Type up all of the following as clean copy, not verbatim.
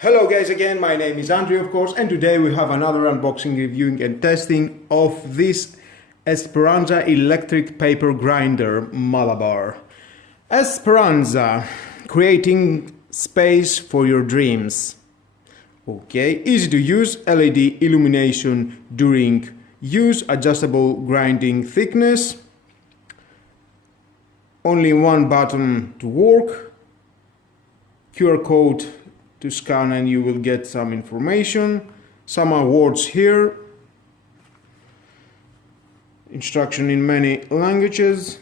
Hello guys again, my name is Andrew of course, and today we have another unboxing, reviewing and testing of this Esperanza electric paper grinder Malabar. Esperanza, creating space for your dreams. Okay, easy to use, LED illumination during use, adjustable grinding thickness, only one button to work, QR code to scan and you will get some information, some awards here, instruction in many languages,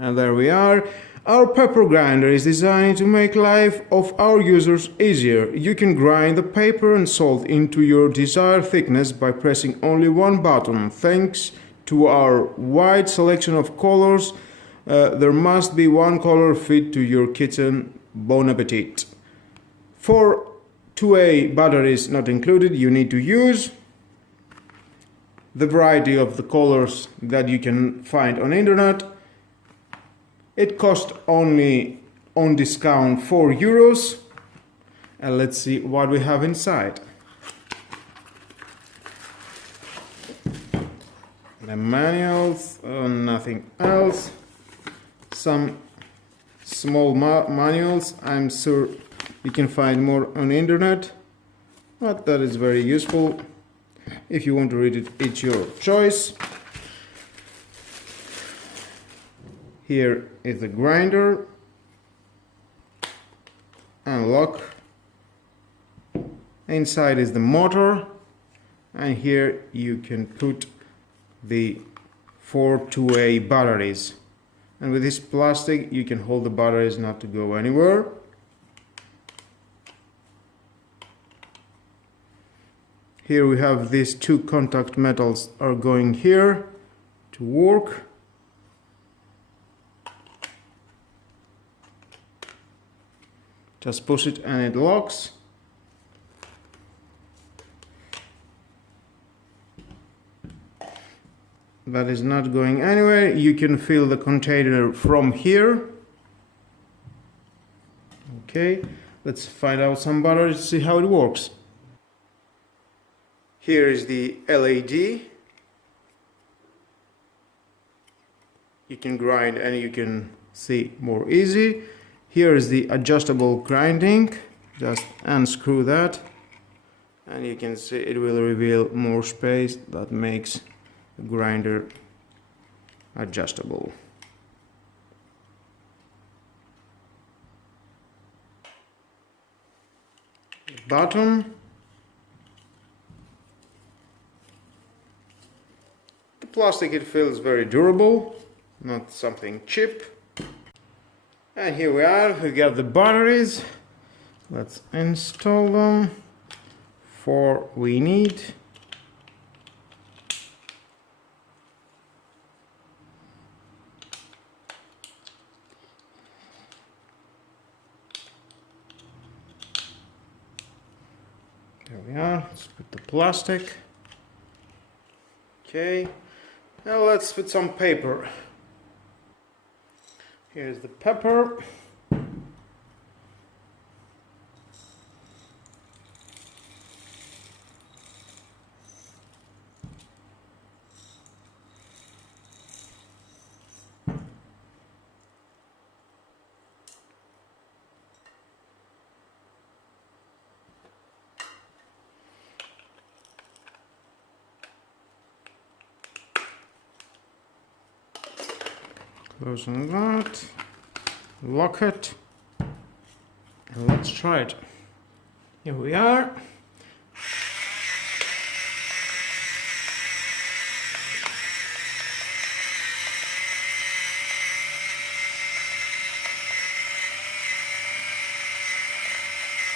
and there we are. Our paper grinder is designed to make life of our users easier. You can grind the paper and salt into your desired thickness by pressing only one button. Thanks to our wide selection of colors, there must be one color fit to your kitchen. Bon appetit. For 2A batteries not included, you need to use the variety of the colors that you can find on internet. It cost only on discount €4. And let's see what we have inside. The manuals, nothing else. Some small manuals. I'm sure you can find more on the internet, but that is very useful. If you want to read it, it's your choice. Here is the grinder and lock. Inside is the motor, and here you can put the 4 2A batteries. And with this plastic you can hold the batteries not to go anywhere. Here we have these two contact metals are going here to work. Just push it and it locks. That is not going anywhere. You can fill the container from here. Okay, let's find out some batteries to see how it works. Here is the LED. You can grind and you can see more easy. Here is the adjustable grinding. Just unscrew that and you can see it will reveal more space that makes the grinder adjustable. Button. The plastic, it feels very durable, not something cheap. And here we are, we got the batteries. Let's install them. 4 we need. There we are, let's put the plastic. Okay, now let's put some paper. Here's the paper. Close on that, lock it, and let's try it. Here we are.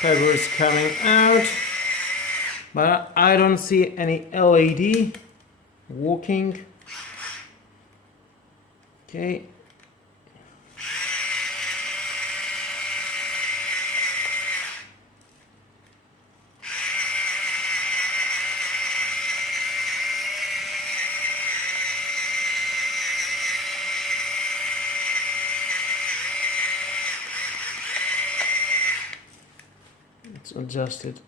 Paper is coming out, but I don't see any LED working. Okay. Let's adjust it.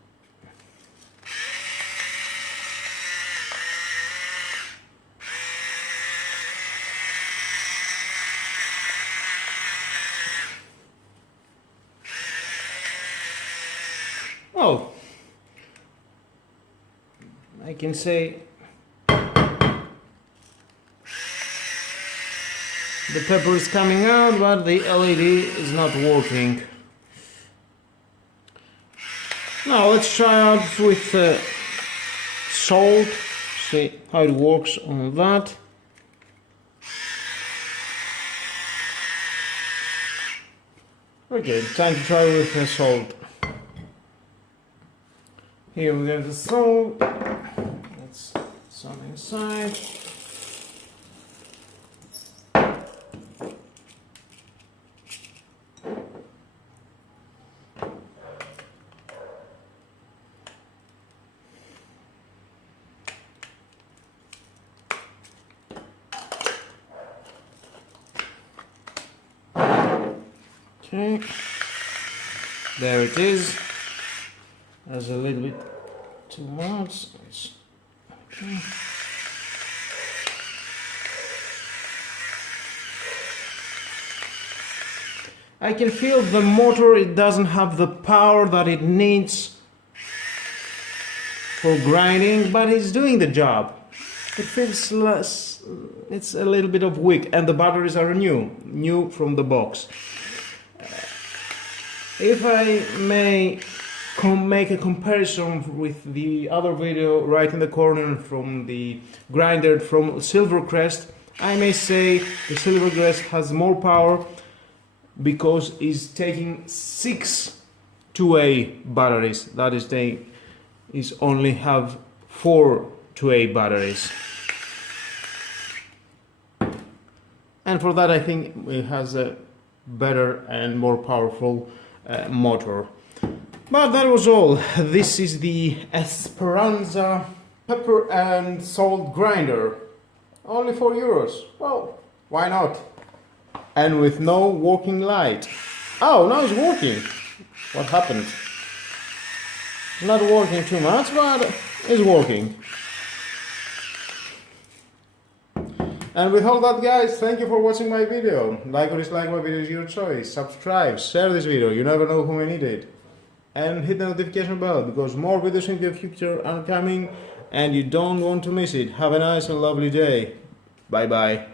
Oh, I can say the pepper is coming out, but the LED is not working. Now let's try out with salt, see how it works on that. Okay, time to try with salt. Here we have the salt. Let's put some inside. Okay, there it is. There's a little bit too much. Okay. I can feel the motor, it doesn't have the power that it needs for grinding, but it's doing the job. It feels less, it's a little bit of weak, and the batteries are new from the box. If I may make a comparison with the other video right in the corner from the grinder from Silvercrest, I may say the Silvercrest has more power because it's taking 6 2A batteries. That is, they only have 4 2A batteries. And for that I think it has a better and more powerful motor. But that was all. This is the Esperanza pepper and salt grinder. Only €4. Well, why not? And with no working light. Oh, now it's working. What happened? Not working too much, but it's working. And with all that, guys, thank you for watching my video. Like or dislike my video is your choice. Subscribe, share this video, you never know who may need it. And hit the notification bell, because more videos in the future are coming and you don't want to miss it. Have a nice and lovely day. Bye bye.